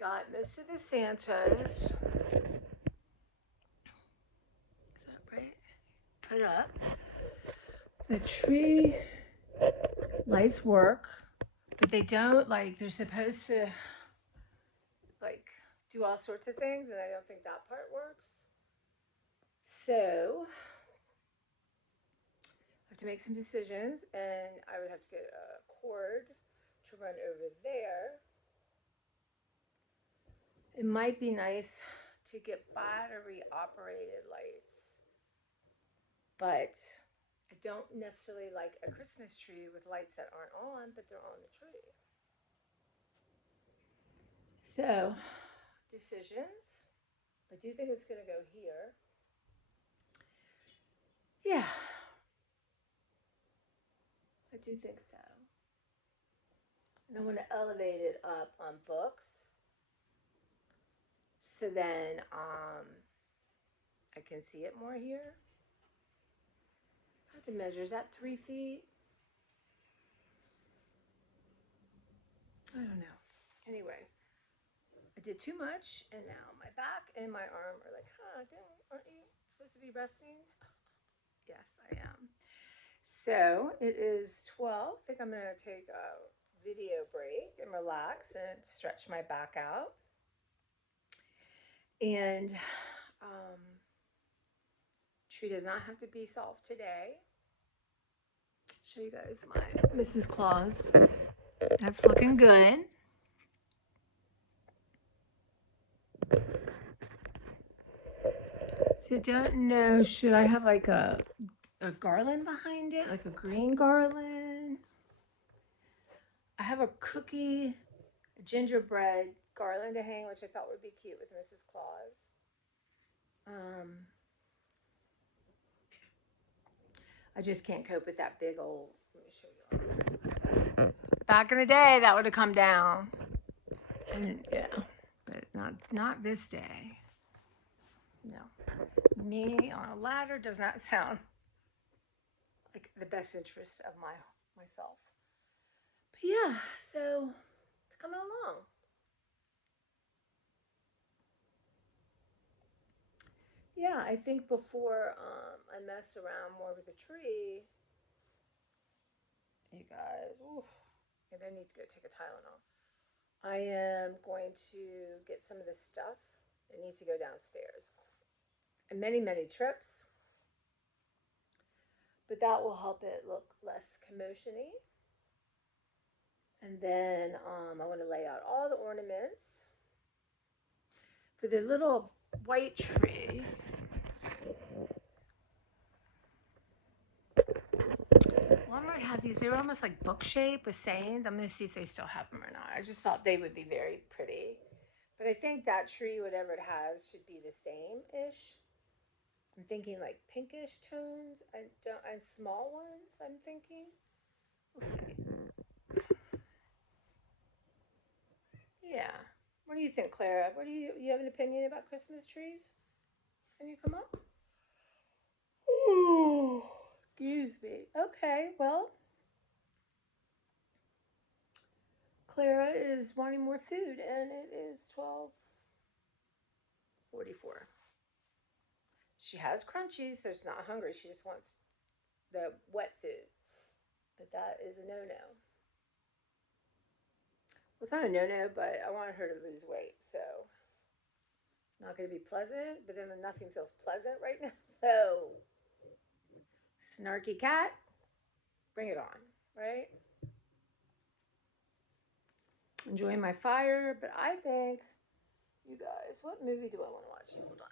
got most of the Santas. Is that right? Put up. The tree lights work, but they don't like, they're supposed to like do all sorts of things, and I don't think that part works. So I have to make some decisions, and I would have to get a cord to run over there. It might be nice to get battery operated lights, but I don't necessarily like a Christmas tree with lights that aren't on, but they're on the tree. So, decisions. I do think it's going to go here. Yeah, I do think so. And I want to elevate it up on books. So then I can see it more here. I have to measure. Is that 3 feet? I don't know. Anyway, I did too much, and now my back and my arm are like, huh, aren't you supposed to be resting? Yes, I am. So it is 12. I think I'm going to take a video break and relax and stretch my back out. And tree does not have to be solved today. Show you guys my Mrs. Claus. That's looking good. So I don't know, should I have like a garland behind it, like a green garland? I have a cookie, a gingerbread garland to hang, which I thought would be cute with Mrs. Claus. I just can't cope with that big old, let me show you. Back in the day, that would have come down. And yeah, but not this day. No. Me on a ladder does not sound like the best interest of myself. But yeah, so it's coming along. Yeah, I think before I mess around more with the tree, you guys, oof, maybe I need to go take a Tylenol. I am going to get some of this stuff. It needs to go downstairs. And many trips, but that will help it look less commotiony. And then I want to lay out all the ornaments for the little white tree. Walmart had these, they were almost like book shape with sayings. I'm going to see if they still have them or not. I just thought they would be very pretty. But I think that tree, whatever it has, should be the same-ish. I'm thinking like pinkish tones and small ones, I'm thinking. We'll see. Yeah. What do you think, Clara? You have an opinion about Christmas trees? Can you come up? Ooh, excuse me. Okay, well, Clara is wanting more food, and it is 12:44. She has crunchies, so she's not hungry. She just wants the wet food. But that is a no-no. Well, it's not a no-no, but I want her to lose weight, so not going to be pleasant. But then nothing feels pleasant right now. So, snarky cat, bring it on, right? Enjoying my fire, but I think, you guys, what movie do I want to watch? Hold on.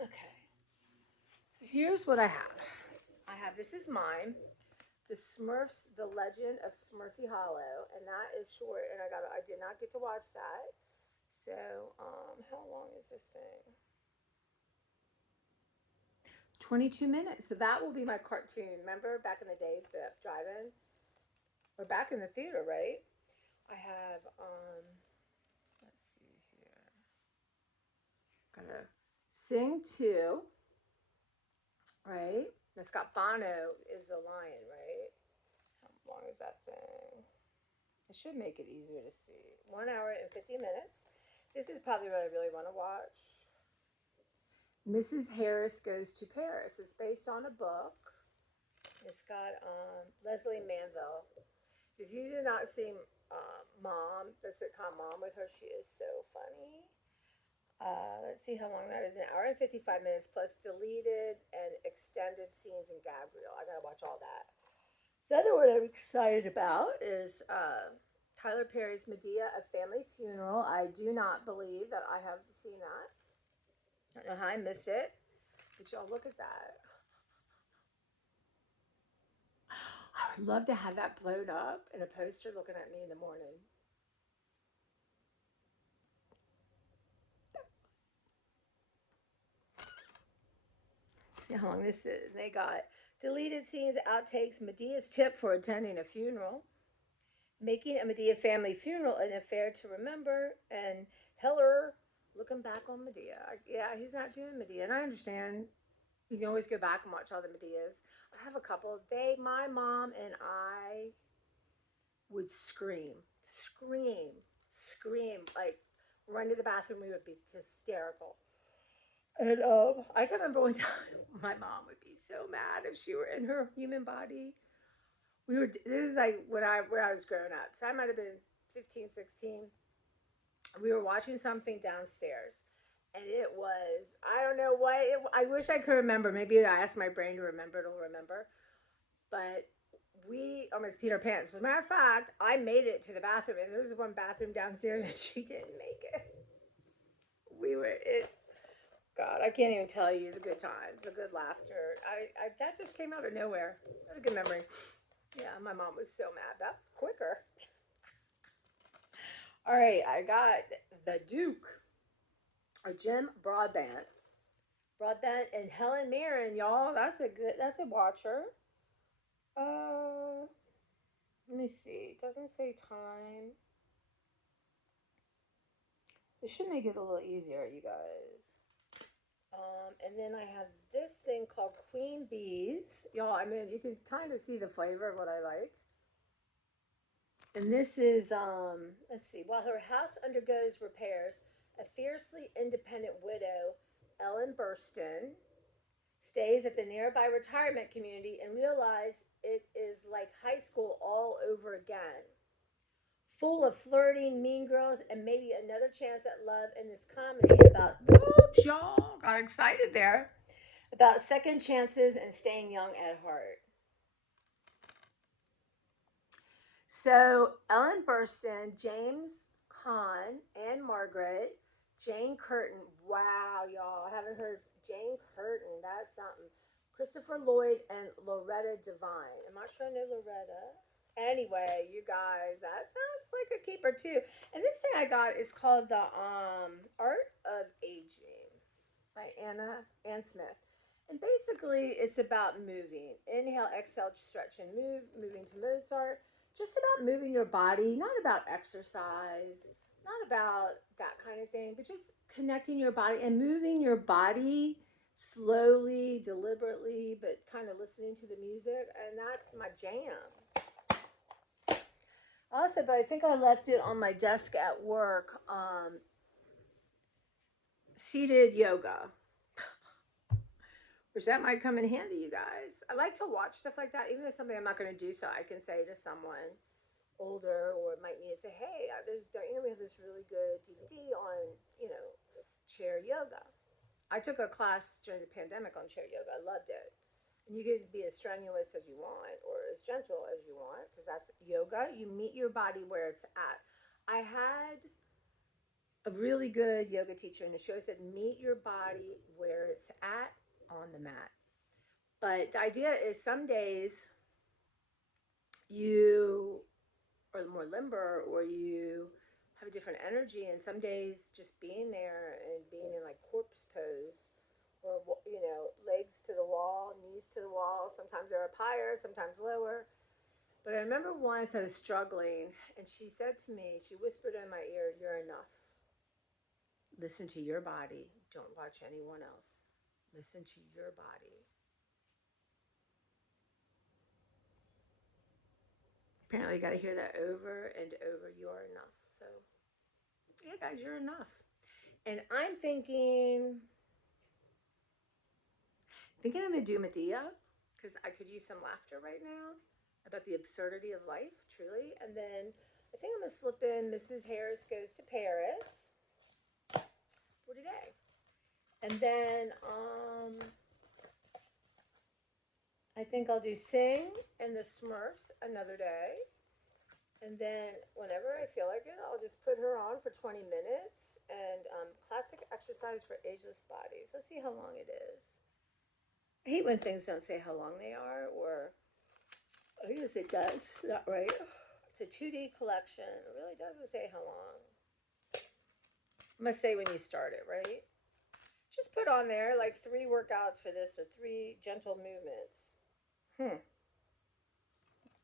Okay. So here's what I have. This is mine, The Smurfs, The Legend of Smurfy Hollow, and that is short, and I did not get to watch that. So, how long is this thing? 22 minutes. So that will be my cartoon. Remember back in the day, the drive-in? Or back in the theater, right? I have, let's see here. Gotta sing two, right? That's got Bono is the lion, right? How long is that thing? I should make it easier to see. 1 hour and 50 minutes. This is probably what I really want to watch. Mrs. Harris Goes to Paris. It's based on a book. It's got Leslie Manville. So if you did not see Mom, the sitcom Mom with her, she is so funny. Let's see how long that is. An hour and 55 minutes plus deleted and extended scenes in Gabriel. I gotta watch all that. The other one I'm excited about is Tyler Perry's Medea, A Family Funeral. I do not believe that I have seen that. I don't know how I missed it. But y'all look at that. I would love to have that blown up in a poster looking at me in the morning. See how long this is. They got deleted scenes, outtakes, Medea's tip for attending a funeral, making a Medea family funeral an affair to remember, and Heller looking back on Medea. Yeah, he's not doing Medea, and I understand. You can always go back and watch all the Medeas. I have a couple. My mom and I would scream, like run to the bathroom. We would be hysterical. And I can remember one time my mom would be so mad if she were in her human body. This is like where I was growing up. So I might have been 15, 16. We were watching something downstairs. And it was, I don't know what, I wish I could remember. Maybe I asked my brain to remember, it'll remember. But we almost peed our pants. As a matter of fact, I made it to the bathroom, and there was one bathroom downstairs, and she didn't make it. God, I can't even tell you the good times, the good laughter. That just came out of nowhere. What a good memory. Yeah, my mom was so mad. That's quicker. All right, I got The Duke, or Jim Broadbent. Broadbent and Helen Mirren, y'all. That's a watcher. Uh, Let me see. It doesn't say time. This should make it a little easier, you guys. And then I have this thing called Queen Bees. Y'all, I mean, you can kind of see the flavor of what I like. And this is, let's see, while her house undergoes repairs, a fiercely independent widow, Ellen Burstyn, stays at the nearby retirement community and realizes it is like high school all over again. Full of flirting, mean girls, and maybe another chance at love in this comedy about, whoops, y'all, got excited there, about second chances and staying young at heart. So Ellen Burstyn, James Caan, and Margaret, Jane Curtin. Wow, y'all, I haven't heard Jane Curtin. That's something. Christopher Lloyd and Loretta Devine. I'm not sure I know Loretta. Anyway, you guys, that sounds like a keeper too. And this thing I got is called the Art of Aging by Ann Smith. And basically, it's about moving. Inhale, exhale, stretch and move. Moving to Mozart. Just about moving your body, not about exercise, not about that kind of thing, but just connecting your body and moving your body slowly, deliberately, but kind of listening to the music. And that's my jam. Also, but I think I left it on my desk at work. Seated yoga, which that might come in handy, you guys. I like to watch stuff like that, even if it's something I'm not going to do, so I can say to someone older or might need to say, hey, we have this really good DVD on, chair yoga. I took a class during the pandemic on chair yoga. I loved it. And you could be as strenuous as you want or as gentle as you want because that's yoga. You meet your body where it's at. I had a really good yoga teacher, and the show said, meet your body where it's at on the mat. But the idea is some days you are more limber or you have a different energy, and some days just being there and being in like corpse pose or legs to the wall, knees to the wall. Sometimes they're up higher, sometimes lower. But I remember once I was struggling, and she said to me, she whispered in my ear, you're enough. Listen to your body. Don't watch anyone else. Listen to your body. Apparently, you got to hear that over and over. You are enough. So, yeah, guys, you're enough. And I'm thinking I'm gonna do Medea because I could use some laughter right now about the absurdity of life, truly. And then I think I'm gonna slip in Mrs. Harris Goes to Paris for today. And then I think I'll do Sing and the Smurfs another day. And then whenever I feel like it, I'll just put her on for 20 minutes and classic exercise for ageless bodies. Let's see how long it is. I hate when things don't say how long they are, or I guess it does. Not right. It's a 2D collection. It really doesn't say how long. It must say when you start it, right? Just put on there like 3 workouts for this or 3 gentle movements.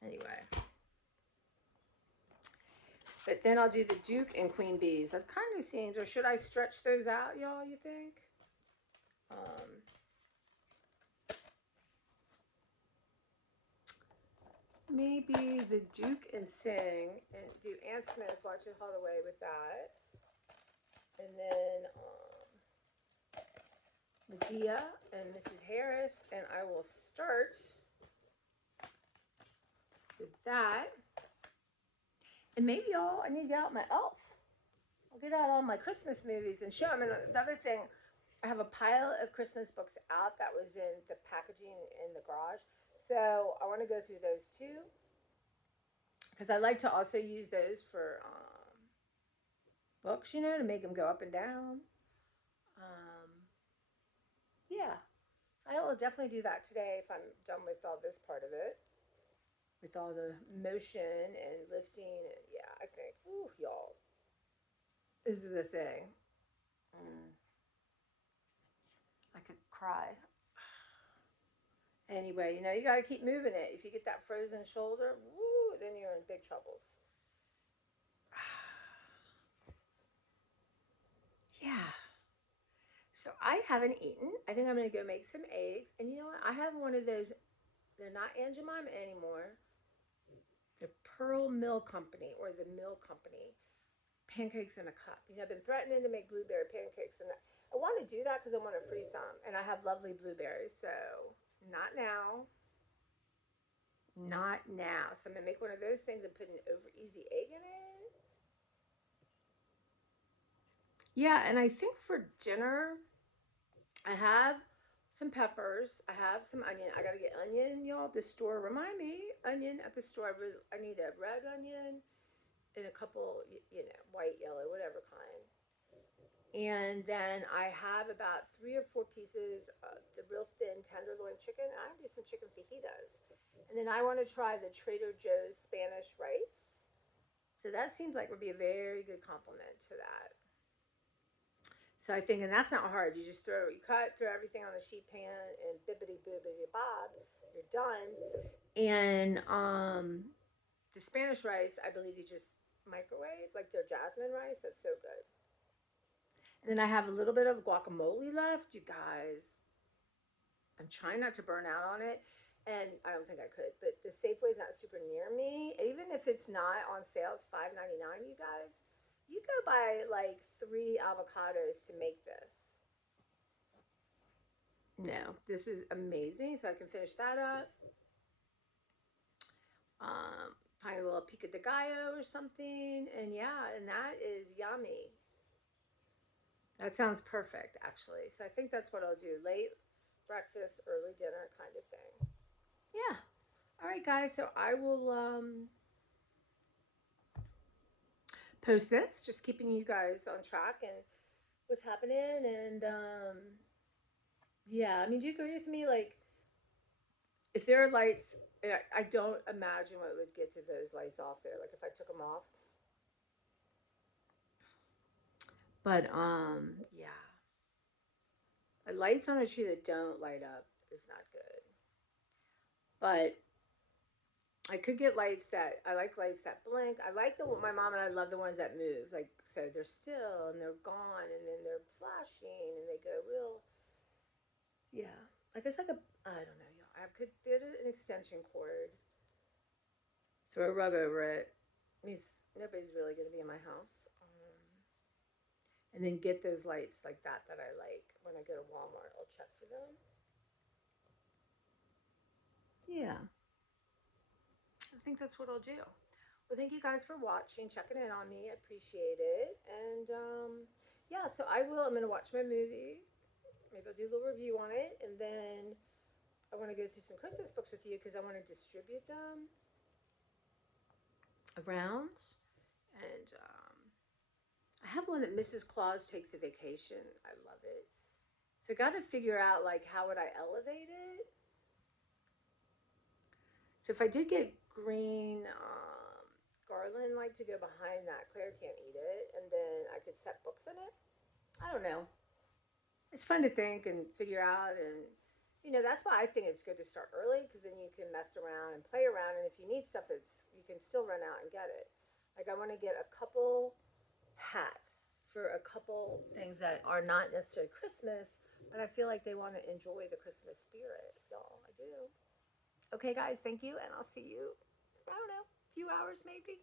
Anyway. But then I'll do the Duke and Queen Bees. That kind of seems, or should I stretch those out, y'all, you think? Maybe the Duke and Sing and do Ann Smith, Watch It All the Way with that. And then Medea and Mrs. Harris, and I will start with that. And maybe y'all, I need to get out my Elf. I'll get out all my Christmas movies and show them. And the other thing, I have a pile of Christmas books out that was in the packaging in the garage. So I want to go through those too. Because I like to also use those for books, to make them go up and down. Yeah. I will definitely do that today if I'm done with all this part of it. With all the motion and lifting. And yeah, I think, ooh, y'all. This is the thing. I could cry. Anyway, you got to keep moving it. If you get that frozen shoulder, woo, then you're in big troubles. Yeah. So I haven't eaten. I think I'm going to go make some eggs. And you know what? I have one of those. They're not Aunt Jemima anymore. The Pearl Mill Company or the Mill Company. Pancakes in a cup. I've been threatening to make blueberry pancakes. And I want to do that because I want to freeze some. And I have lovely blueberries. So not now. Not now. So I'm going to make one of those things and put an over easy egg in it. Yeah, and I think for dinner, I have some peppers. I have some onion. I got to get onion, y'all, at the store. Remind me, onion at the store. I need a red onion and a couple, white, yellow, whatever kind. And then I have about 3 or 4 pieces of the real thin tenderloin chicken. I can do some chicken fajitas. And then I want to try the Trader Joe's Spanish rice. So that seems like would be a very good complement to that. So I think, and that's not hard. You just throw everything on the sheet pan, and bibbity boobity bob, you're done. And the Spanish rice, I believe you just microwave, like their jasmine rice. That's so good. And then I have a little bit of guacamole left, you guys. I'm trying not to burn out on it, and I don't think I could. But the Safeway's not super near me. Even if it's not on sale, it's $5.99. You guys, you go buy like 3 avocados to make this. No, this is amazing. So I can finish that up. Find a little pico de gallo or something, and yeah, and that is yummy. That sounds perfect, actually. So I think that's what I'll do: late breakfast, early dinner kind of thing. Yeah. All right, guys. So I will post this, just keeping you guys on track and what's happening. And yeah, I mean, do you agree with me? Like, if there are lights, I don't imagine what would get to those lights off there. Like if I took them off. But yeah, lights on a tree that don't light up is not good. But I could get lights that I like lights that blink. I like my mom and I love the ones that move. Like so they're still and they're gone and then they're flashing and they go real. Yeah, like it's like a I don't know, y'all. I could get an extension cord, throw a rug over it. Means nobody's really going to be in my house. And then get those lights like that I like. When I go to Walmart, I'll check for them. Yeah, I think that's what I'll do. Well, thank you guys for watching, checking in on me. I appreciate it. And yeah, so I will. I'm going to watch my movie. Maybe I'll do a little review on it. And then I want to go through some Christmas books with you because I want to distribute them around. And I have one that Mrs. Claus Takes a Vacation. I love it. So I got to figure out like how would I elevate it. So if I did get green garland, like to go behind that, Claire can't eat it, and then I could set books in it. I don't know. It's fun to think and figure out, and that's why I think it's good to start early because then you can mess around and play around, and if you need stuff, you can still run out and get it. Like I want to get a couple hats for a couple things that are not necessarily Christmas, but I feel like they want to enjoy the Christmas spirit, y'all. I do. Okay, guys, thank you, and I'll see you, I don't know, a few hours maybe.